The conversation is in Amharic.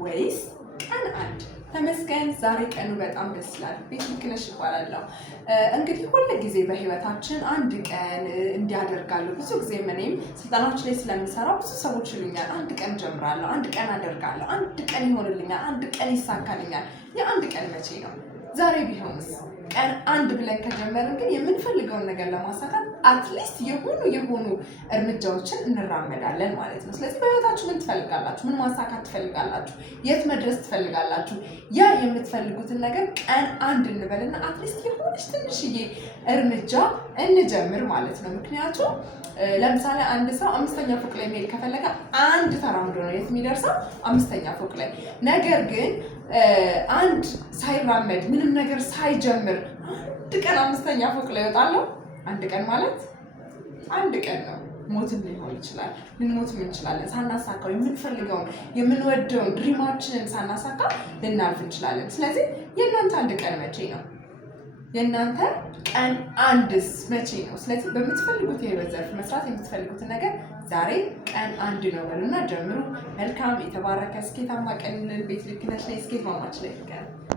ወይስ ቀን አንድ? ተመስገን ዛሬ ቀኑ በጣም ደስ ይላል። ቤት ልክነሽ ይባላለሁ። እንግዲህ ሁሉ ጊዜ በህይወታችን አንድ ቀን እንዲያደርጋለሁ ብዙ ጊዜ እኔም ስልጠናዎች ላይ ስለምሰራ ብዙ ሰዎች ይሉኛል አንድ ቀን ጀምራለሁ፣ አንድ ቀን አደርጋለሁ፣ አንድ ቀን ይሆንልኛል፣ አንድ ቀን ይሳካልኛል። የአንድ ቀን መቼ ነው? ዛሬ ቢሆንስ? ቀን አንድ ብለን ከጀመርን ግን የምንፈልገውን ነገር ለማሳካት አትሊስት የሆኑ እርምጃዎችን እንራመዳለን ማለት ነው። ስለዚህ በህይወታችሁ ምን ትፈልጋላችሁ? ምን ማሳካት ትፈልጋላችሁ? የት መድረስ ትፈልጋላችሁ? ያ የምትፈልጉትን ነገር ቀን አንድ እንበልና አትሊስት የሆነች ትንሽዬ እርምጃ እንጀምር ማለት ነው። ምክንያቱም ለምሳሌ አንድ ሰው 5ኛ ፎቅ ላይ መሄድ ከፈለገ አንድ ተራምዶ ነው የት የሚደርሰው? 5ኛ ፎቅ ላይ። ነገር ግን አንድ ሳይራመድ ምንም ነገር ሳይጀምር አንድ ቀን 5ኛ ፎቅ ላይ ይወጣለሁ። አንድ ቀን ማለት አንድ ቀን ነው። ሞትም ሊሆን ይችላል፣ ልንሞትም እንችላለን። ሳናሳካው የምንፈልገውን የምንወደውን ድሪማችንን ሳናሳካ ልናልፍ እንችላለን። ስለዚህ የእናንተ አንድ ቀን መቼ ነው? የእናንተ ቀን አንድስ መቼ ነው? ስለዚህ በምትፈልጉት የህይወት ዘርፍ መስራት የምትፈልጉትን ነገር ዛሬ ቀን አንድ ነው በሉና ጀምሩ። መልካም የተባረከ ስኬታማ ቀን። ቤት ልክነሽ ላይ ስኬት ማማች ላይ